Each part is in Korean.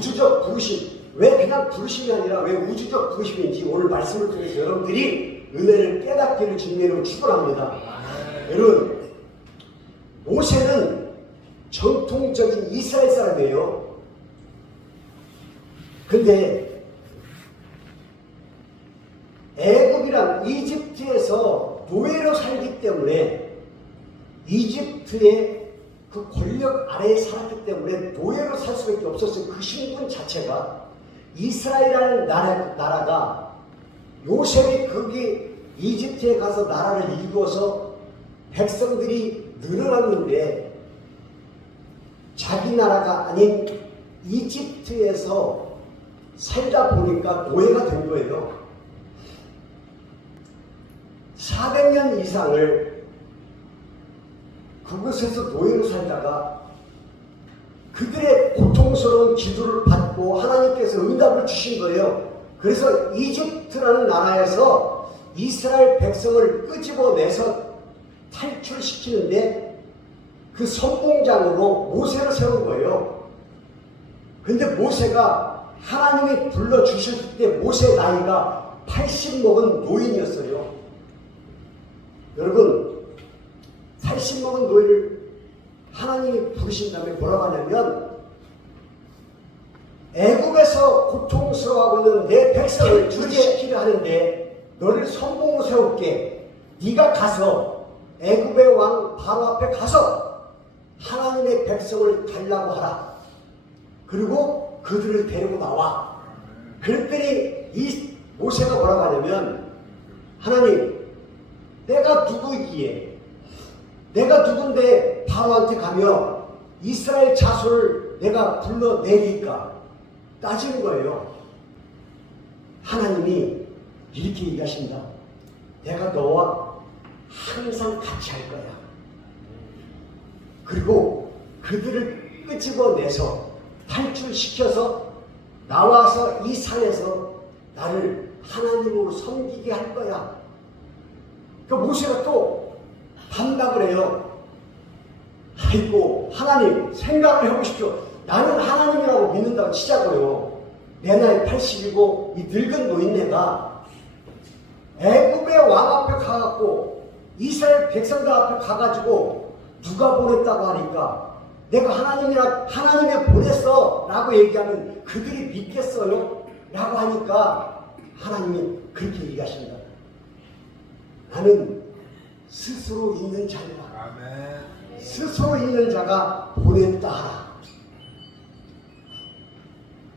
우주적 부르심, 왜 그냥 부르심이 아니라 왜 우주적 부르심인지 오늘 말씀을 통해서 여러분들이 은혜를 깨닫기를 주님으로 축원합니다. 여러분, 모세는 정통적인 이스라엘 사람이에요. 근데 애굽이란 이집트에서 노예로 살기 때문에 이집트의 그 권력 아래에 살았기 때문에 노예로 살 수밖에 없었어요. 그 신분 자체가. 이스라엘이라는 나라가 요셉이 거기 이집트에 가서 나라를 이루어서 백성들이 늘어났는데 자기 나라가 아닌 이집트에서 살다 보니까 노예가 된 거예요. 400년 이상을 그곳에서 노예로 살다가 그들의 고통스러운 기도를 받고 하나님께서 응답을 주신 거예요. 그래서 이집트라는 나라에서 이스라엘 백성을 끄집어내서 탈출시키는데 그 선봉장으로 모세를 세운 거예요. 근데 모세가 하나님이 불러주셨을 때 모세의 나이가 80 먹은 노인이었어요. 여러분, 80 먹은 노인을 하나님이 부르신 다음에 뭐라고 하냐면 애굽에서 고통스러워하고 있는 내 백성을 주지시키려 하는데 너를 선봉으로 세울게. 네가 가서 애굽의 왕 바로 앞에 가서 하나님의 백성을 달라고 하라. 그리고 그들을 데리고 나와. 그랬더니 이 모세가 뭐라고 하냐면 하나님, 내가 누구이기에 내가 누군데 바로한테 가며 이스라엘 자손을 내가 불러내리까 따지는 거예요. 하나님이 이렇게 얘기하신다. 내가 너와 항상 같이 할 거야. 그리고 그들을 끄집어내서 탈출시켜서 나와서 이 산에서 나를 하나님으로 섬기게 할 거야. 그 모세가 또 반박을 해요. 아이고, 하나님, 생각을 해보십시오. 나는 하나님이라고 믿는다고 치자고요. 내 나이 80이고 이 늙은 노인네가 애굽의 왕 앞에 가갖고 이스라엘 백성들 앞에 가가지고 누가 보냈다고 하니까 내가 하나님이 보냈어 라고 얘기하면 그들이 믿겠어요? 라고 하니까 하나님이 그렇게 얘기하신다. 나는 스스로 있는 자니라. 스스로 있는 자가 보냈다 하라.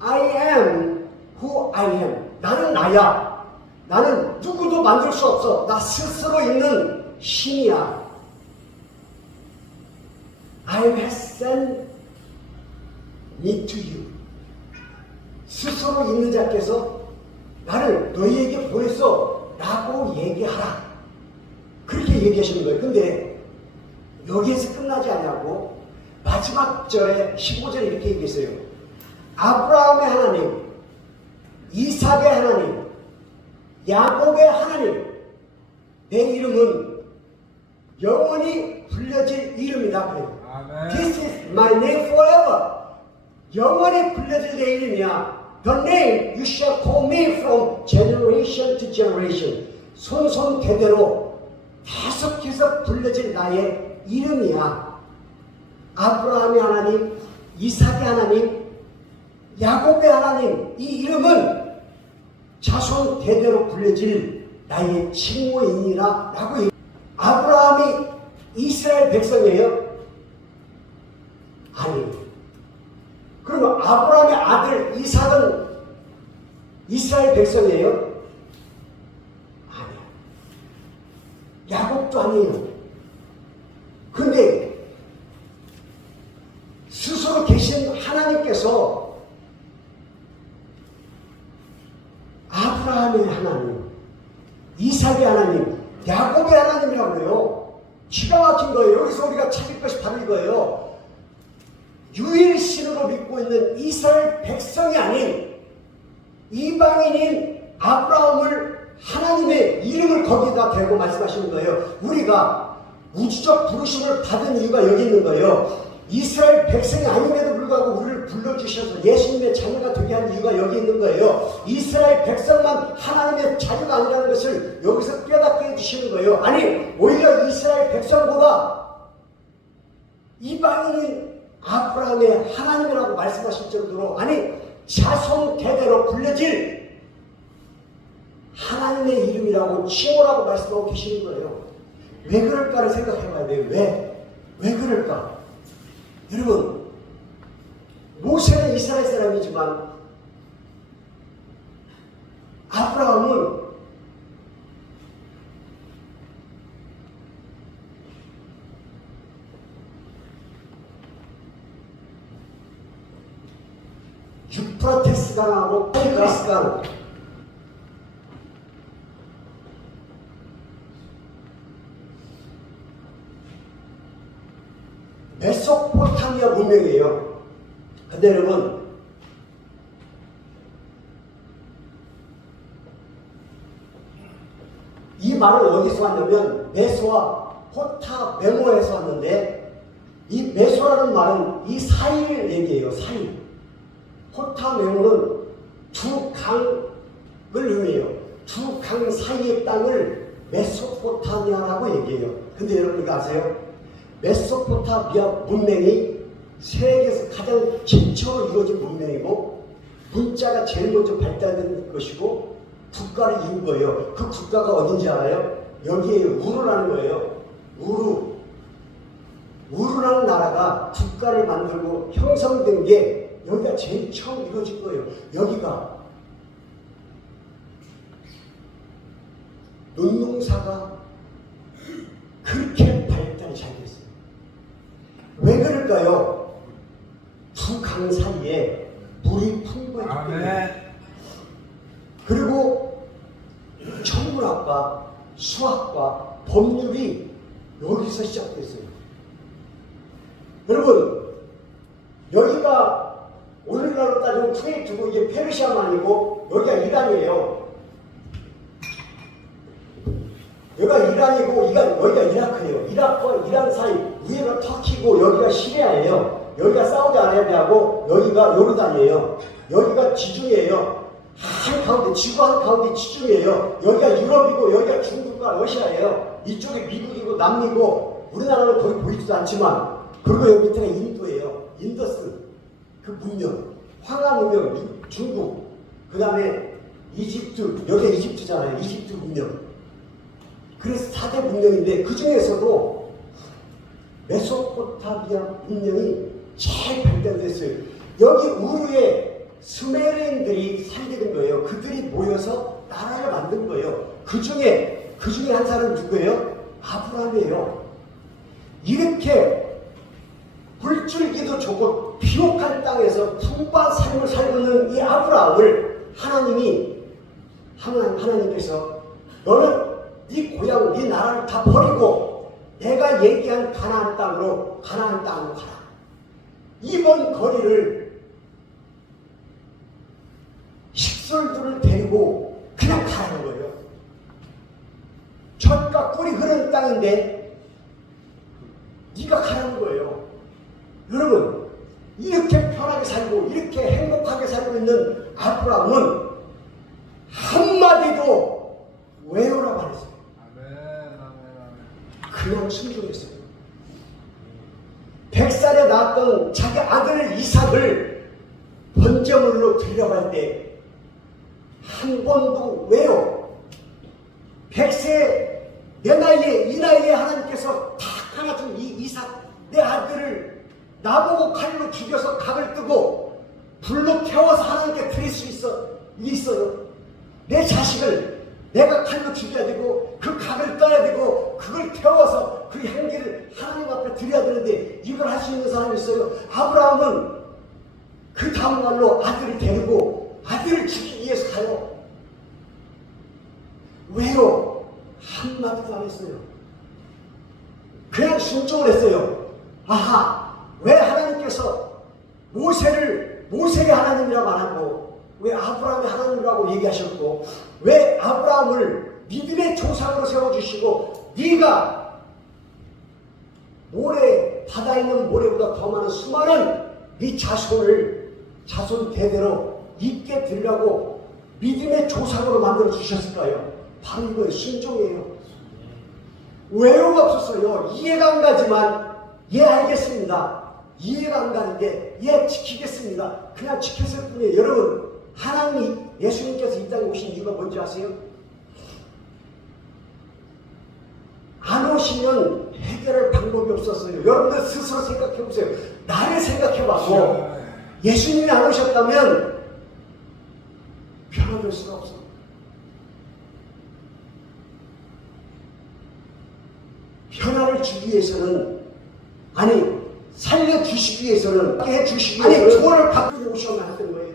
I am who I am. 나는 나야. 나는 누구도 만들 수 없어. 나 스스로 있는 신이야. I have sent me to you. 스스로 있는 자께서 나를 너희에게 보냈어 라고 얘기하라. 그렇게 얘기하시는 거예요. 근데 여기에서 끝나지 않냐고 마지막 절에 15절에 이렇게 얘기했어요. 아브라함의 하나님, 이삭의 하나님, 야곱의 하나님, 내 이름은 영원히 불려질 이름이다. 그래요. This is my name forever. 영원히 불려질 내 이름이야. The name you shall call me from generation to generation. 손손 대대로 계속해서 불려질 나의 이름이야. 아브라함의 하나님, 이삭의 하나님, 야곱의 하나님, 이 이름은 자손 대대로 불려질 나의 칭호이니라 라고 얘기해요. 아브라함이 이스라엘 백성이에요? 아니에요. 그러면 아브라함의 아들 이삭은 이스라엘 백성이에요? 아니에요. 야곱도 아니에요. 근데 스스로 계신 하나님께서 아브라함의 하나님, 이삭의 하나님, 야곱의 하나님이라고 그래요. 기가 막힌 거예요. 여기서 우리가 찾을 것이 바로 이거예요. 유일신으로 믿고 있는 이스라엘 백성이 아닌 이방인인 아브라함을 하나님의 이름을 거기다 대고 말씀하시는 거예요. 우리가 우주적 부르심을 받은 이유가 여기 있는 거예요. 이스라엘 백성이 아님에도 불구하고 우리를 불러주셔서 예수님의 자녀가 되게 한 이유가 여기 있는 거예요. 이스라엘 백성만 하나님의 자녀가 아니라는 것을 여기서 깨닫게 해주시는 거예요. 아니, 오히려 이스라엘 백성보다 이방인인 아브라함의 하나님이라고 말씀하실 정도로, 아니, 자손 대대로 불려질 하나님의 이름이라고 칭호라고 말씀하고 계시는 거예요. 왜 그럴까를 생각해 봐야 돼요. 왜 그럴까? 여러분, 모세는 이스라엘 사람이지만 아브라함은 유프라테스 강하고 티그리스 강, 메소포타미아 문명이에요. 근데 여러분, 이 말은 어디서 왔냐면 메소와 포타메모에서 왔는데, 이 메소라는 말은 이 사이를 얘기해요. 사이. 포타메모는 두 강을 의미해요. 두 강 사이의 땅을 메소포타미아라고 얘기해요. 근데 여러분 이거 아세요? 메소포타미아 문명이 세계에서 가장 최초로 이루어진 문명이고, 문자가 제일 먼저 발달된 것이고 국가를 이룬 거예요. 그 국가가 어딘지 알아요? 여기에 우르라는 거예요. 우르라는 나라가 국가를 만들고 형성된 게 여기가 제일 처음 이루어진 거예요. 여기가 논농사가 그렇게 발달이 잘 됐어요. 왜 그럴까요? 두 강 사이에 물이 풍부했기 때문에. 그리고 천문학과 수학과 법률이 여기서 시작됐어요. 여러분, 여기가 오늘날로 따지면 쿠웨이트고, 이게 페르시아만이고, 여기가 이란이에요. 여기가 이란이고, 여기가 이라크예요. 이라크와 이란 사이, 위에가 터키고, 여기가 시리아예요. 여기가 사우디아라비아고, 여기가 요르단이에요. 여기가 지중해예요. 한가운데, 지구 한가운데 지중해예요. 여기가 유럽이고, 여기가 중국과 러시아예요. 이쪽이 미국이고 남미고, 우리나라는 거의 보이지도 않지만, 그리고 여기 밑에가 인도예요. 인더스 그 문명, 황하 문명, 중국, 그 다음에 이집트, 여기가 이집트잖아요. 이집트 문명. 그래서 4대 문명인데, 그 중에서도 메소포타미아 문명이 제일 발달됐어요. 여기 우르에 스메르인들이 살게 된 거예요. 그들이 모여서 나라를 만든 거예요. 그 중에 한 사람은 누구예요? 아브라함이에요. 이렇게 물줄기도 좋고 비옥한 땅에서 풍부한 삶을 살고 있는 이 아브라함을 하나님께서 너는 네 고향, 네 나라를 다 버리고 내가 얘기한 가나안 땅으로 가라. 이번 거리를 식솔들을 데리고 그냥 가라는 거예요. 젖과 꿀이 흐르는 땅인데 네가 가라는 거예요. 여러분, 이렇게 편하게 살고 이렇게 행복하게 살고 있는 아브라함은 한마디도 외우라고 안 했어요. 그냥 순종했어요. 100살에 낳았던 자기 아들 이삭을 번제물로 드리려고 할 때 한 번도 왜요? 100세 내 나이에, 이 나이에 하나님께서 다 하나 준 이 이삭, 내 아들을 나보고 칼로 죽여서 각을 뜨고 불로 태워서 하나님께 드릴 수 있어요. 내 자식을 내가 칼로 죽여야 되고 그 각을 떠야 되고 그걸 태워서 그 향기를 하나님 앞에 드려야 되는데 이걸 할 수 있는 사람이 있어요. 아브라함은 그 다음날로 아들을 데리고 아들을 죽이기 위해서 가요. 왜요? 한마디도 안 했어요. 그냥 순종을 했어요. 아하, 왜 하나님께서 모세의 하나님이라고 안 하고 왜 아브라함의 하나님이라고 얘기하셨고 왜 아브라함을 믿음의 조상으로 세워주시고 네가 바다에 있는 모래보다 더 많은 수많은 네 자손 대대로 있게 드리라고 믿음의 조상으로 만들어 주셨을까요? 바로 이거 신종이에요. 왜요가 없었어요. 이해가 안 가지만 알겠습니다. 이해가 안 가는데 지키겠습니다. 그냥 지켰을 뿐이에요. 여러분, 하나님이 예수님께서 이 땅에 오신 이유가 뭔지 아세요? 안 오시면 해결할 방법이 없었어요. 여러분들 스스로 생각해 보세요. 나를 생각해 봐도 예수님이 안 오셨다면 변화될 수가 없어. 변화를 주기 위해서는, 살려주시기 위해서는, 해주시기 위해서는, 조언을 바꾸고 오셔야 하는 거예요.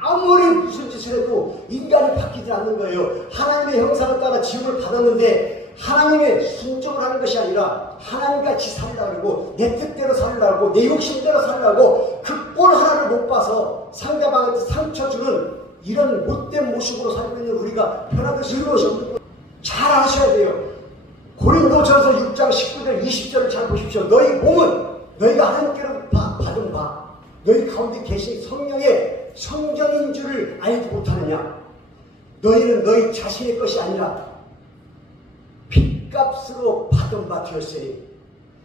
아무리 무슨 짓을 해도 인간이 바뀌지 않는 거예요. 하나님의 형상을 따라 지음을 받았는데 하나님의 순종을 하는 것이 아니라 하나님같이 살려고, 내 뜻대로 살려고, 내 욕심대로 살려고 그 꼴 하나를 못 봐서 상대방한테 상처 주는 이런 못된 모습으로 살고 있는 우리가 변화될 수 있는 것이 없는 거예요. 잘 아셔야 돼요. 고린도전서 6장 19절 20절을 잘 보십시오. 너희 몸은 너희가 하나님께로 받은 바, 너희 가운데 계신 성령의 성전인 줄을 알지 못하느냐? 너희는 너희 자신의 것이 아니라 핏값으로 받은 바 되었으니,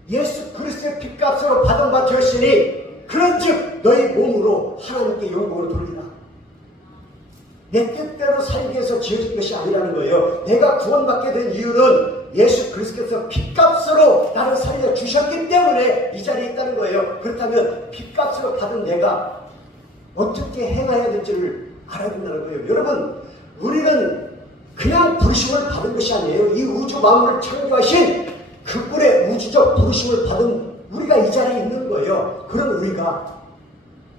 예수 그리스도의 핏값으로 받은 바 되었으니, 그런즉 너희 몸으로 하나님께 영광을 돌리라. 내 뜻대로 살기 위해서 지어진 것이 아니라는 거예요. 내가 구원받게 된 이유는 예수 그리스도께서 핏값으로 나를 살려주셨기 때문에 이 자리에 있다는 거예요. 그렇다면 핏값으로 받은 내가 어떻게 행해야 될지를 알아야 된다는 거예요. 여러분, 우리는 그냥 부르심을 받은 것이 아니에요. 이 우주 만물을 창조하신 그분의 우주적 부르심을 받은 우리가 이 자리에 있는 거예요. 그럼 우리가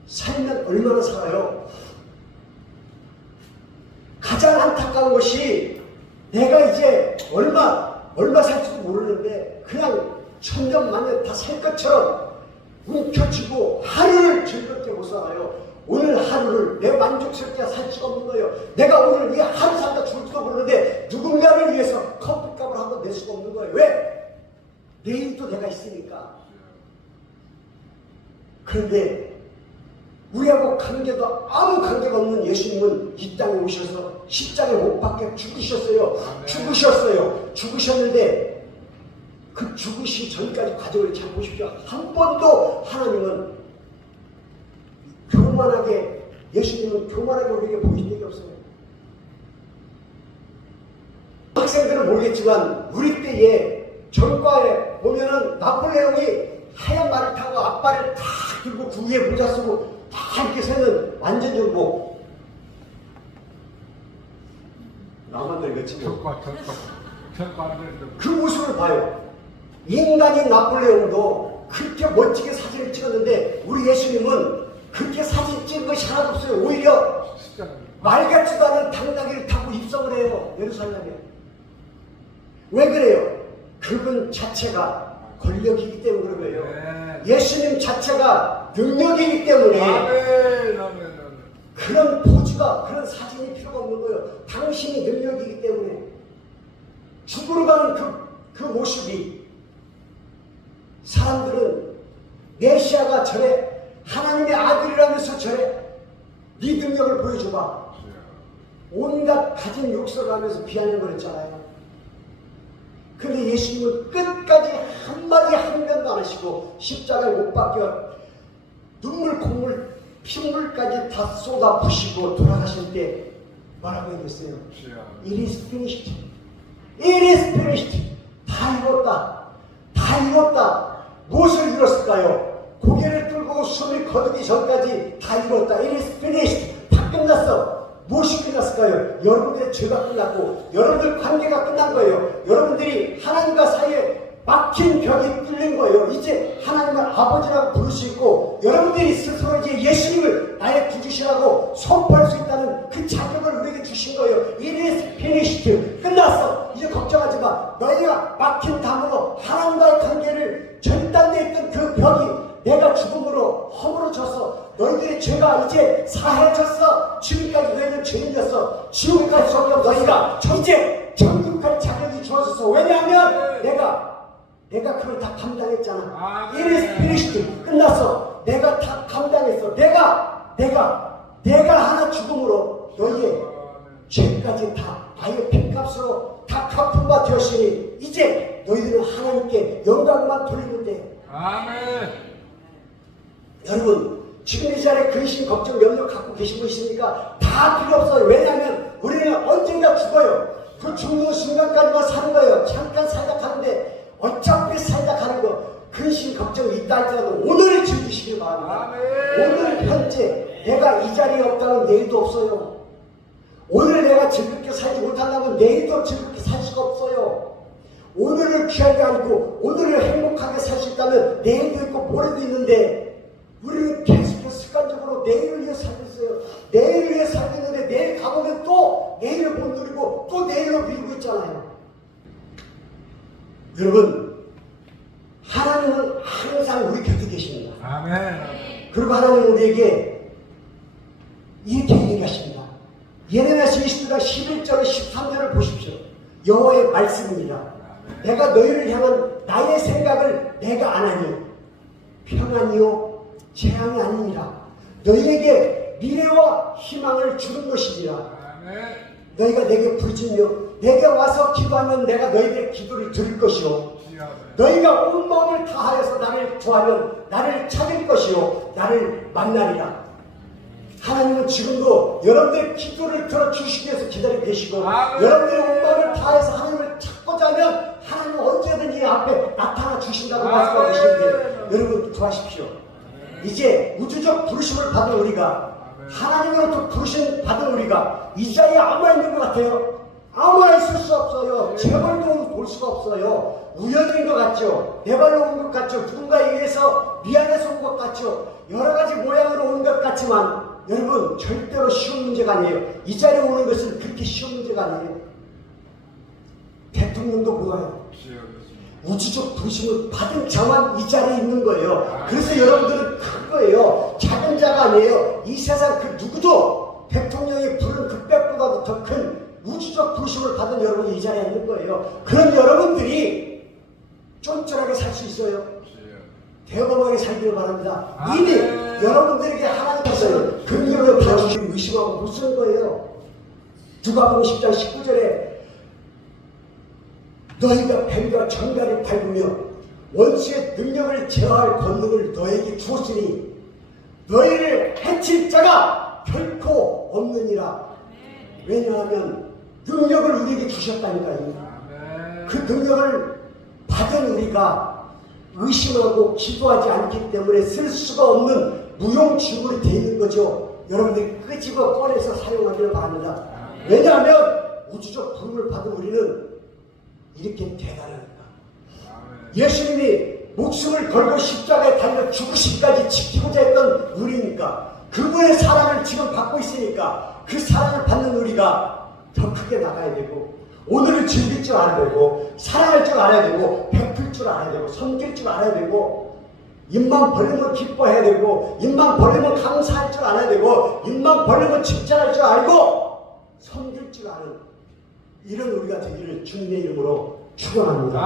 살면 얼마나 살아요? 가장 안타까운 것이 내가 이제 얼마 살지도 모르는데 그냥 천년 만년 다 살 것처럼 움켜쥐고 하루를 즐겁게 못 살아요. 오늘 하루를 내 만족스럽게 살 수가 없는 거예요. 내가 오늘 이 하루 살다 죽을지도 모르는데 누군가를 위해서 커피값을 한번 낼 수가 없는 거예요. 왜? 내일도 내가 있으니까. 그런데 우리하고 아무 관계가 없는 예수님은 이 땅에 오셔서 십자가에 못 박혀 죽으셨어요. 죽으셨는데 그 죽으시 전까지 과정을 잘 보십시오. 한 번도 하나님은 예수님은 교만하게 우리에게 보인 적이 없어요. 학생들은 모르겠지만 우리 때에 전과에 보면은 나폴레옹이 하얀 말을 타고 앞발을 탁 들고 그 위에 모자 쓰고 다 이렇게 서는 완전 정복. 나만 늙었지 뭐. 그 모습을 봐요. 인간인 나폴레옹도 그렇게 멋지게 사진을 찍었는데 우리 예수님은 그렇게 사진 찍은 것이 하나도 없어요. 오히려 말 같지도 않은 당나귀를 타고 입성을 해요. 예루살렘에. 왜 그래요? 그분 자체가 권력이기 때문에 그런 거예요. 예수님 자체가 능력이기 때문에 그런 포즈가, 그런 사진이 필요가 없는 거예요. 당신이 능력이기 때문에. 죽으러 가는 그 모습이, 사람들은 메시아가 저래, 하나님의 아들이라면서 저래, 네 능력을 보여줘봐. 온갖 가진 욕설을 하면서 비아냥을 했잖아요. 그런데 예수님은 끝까지 한마디 한 변도 안 하시고 십자가에 못 박혀 눈물, 콧물, 핏물까지 다 쏟아 부시고 돌아가실 때 뭐라고 얘기했어요? It is finished. It is finished. 다 이뤘다. 다 이뤘다. 무엇을 이뤘을까요? 고개를 들고 숨을 거두기 전까지 다 이뤘다. It is finished. 다 끝났어. 무엇이 끝났을까요? 여러분들의 죄가 끝났고 여러분들 관계가 끝난 거예요. 여러분들이 하나님과 사이에 막힌 벽이 뚫린 거예요. 이제 하나님을 아버지라고 부를 수 있고 여러분들이 스스로 이제 예수님을 나의 구주시라고 선포할 수 있다는 그 자격을 우리에게 주신 거예요. It is finished. 끝났어. 이제 걱정하지 마. 너희가 막힌 담으로 하나님과의 관계를 절단돼 있던 그 벽이 내가 죽음으로 허물어져서 너희들의 죄가 이제 사해졌어. 지금까지 너희는 죄인이었어. 지옥까지 적용 너희가 이제 천국할 자격이 주어졌어. 왜냐하면 내가 그걸 다 감당했잖아. It is finished. 끝났어. 내가 다 감당했어. 내가 하나 죽음으로 너희의 죄까지 다 아예 핏값으로 다 갚음바 되었으니 이제 너희들은 하나님께 영광만 돌리면 돼. 아멘. 여러분 지금 이 자리에 근심 걱정 염려 갖고 계신 분 있습니까? 다 필요 없어요. 왜냐하면 우리는 언젠가 죽어요. 그 죽는 순간까지만 사는 거예요. 잠깐 살다 가는데 어차피 살다 가는 거 근심 걱정이 있다 할지라도 오늘을 즐기시길 바랍니다. 오늘 현재 내가 이 자리에 없다면 내일도 없어요. 오늘 내가 즐겁게 살지 못한다면 내일도 즐겁게 살 수가 없어요. 오늘을 귀하게 알고 오늘을 행복하게 살 수 있다면 내일도 있고 모레도 있는데 우리는 계속해서 습관적으로 내일을 위해 살고 있어요. 내일을 위해 살고 있는데 내일 가보면 또 내일을 못 누리고 또 내일로 미루고 있잖아요. 여러분 하나님은 항상 우리 곁에 계십니다. 아멘. 그리고 하나님은 우리에게 이렇게 얘기하십니다. 예레미야서 20장 11절 13절을 보십시오. 여호와의 말씀입니다. 내가 너희를 향한 나의 생각을 내가 아나니 평안이요 재앙이 아니니라. 너희에게 미래와 희망을 주는 것이니라. 너희가 내게 부르짖으며 내게 와서 기도하면 내가 너희들의 기도를 들을 것이요 너희가 온 마음을 다하여서 나를 구하면 나를 찾을 것이요 나를 만나리라. 하나님은 지금도 여러분들의 기도를 들어주시기 위해서 기다리고 계시고 여러분들의 온 마음을 다해서 하나님을 찾고자 하면 하나님은 언제든지 앞에 나타나 주신다고 말씀하고 계시는데 여러분 구하십시오. 이제 우주적 부르심을 받은 우리가 하나님으로부터 부르심 받은 우리가 이 자리에 아무나 있는 것 같아요? 아무나 있을 수 없어요. 제 발도 볼 수가 없어요. 우연인 것 같죠? 내 발로 온 것 같죠? 누군가에 의해서 미안해서 온 것 같죠? 여러 가지 모양으로 온 것 같지만 여러분 절대로 쉬운 문제가 아니에요. 이 자리에 오는 것은 그렇게 쉬운 문제가 아니에요. 대통령도 뭐예요? 우주적 부르심을 받은 자만 이 자리에 있는 거예요. 그래서 여러분들은 큰 거예요. 작은 자가 아니에요. 이 세상 그 누구도 대통령이 부른 그 빽보다도 더 큰 우주적 부르심을 받은 여러분이 이 자리에 있는 거예요. 그럼 여러분들이 쫀쫀하게 살 수 있어요. 대범하게 살기를 바랍니다. 이미 여러분들에게 하나님께서 긍휼로 봐주시고 의심하고 못 쓰는 거예요. 누가복음 10장 19절에 너희가 뱀과 정갈을 밟으며 원수의 능력을 제어할 권능을 너에게 주었으니 너희를 해칠 자가 결코 없느니라. 왜냐하면 능력을 우리에게 주셨다니까요. 그 능력을 받은 우리가 의심하고 기도하지 않기 때문에 쓸 수가 없는 무용지물이 되어 있는 거죠. 여러분들이 끄집어 꺼내서 사용하기를 바랍니다. 왜냐하면 우주적 부름을 받은 우리는 이렇게 대단합니다. 예수님이 목숨을 걸고 십자가에 달려 죽으시기까지 지키고자 했던 우리니까 그분의 사랑을 지금 받고 있으니까 그 사랑을 받는 우리가 더 크게 나가야 되고 오늘을 즐길 줄 알아야 되고 사랑할 줄 알아야 되고 베풀 줄 알아야 되고 섬길 줄 알아야 되고 입만 벌리면 기뻐해야 되고 입만 벌리면 감사할 줄 알아야 되고 입만 벌리면 칭찬할 줄 알고 섬길 줄 아는 이런 우리가 되기를 주님의 이름으로 축원합니다.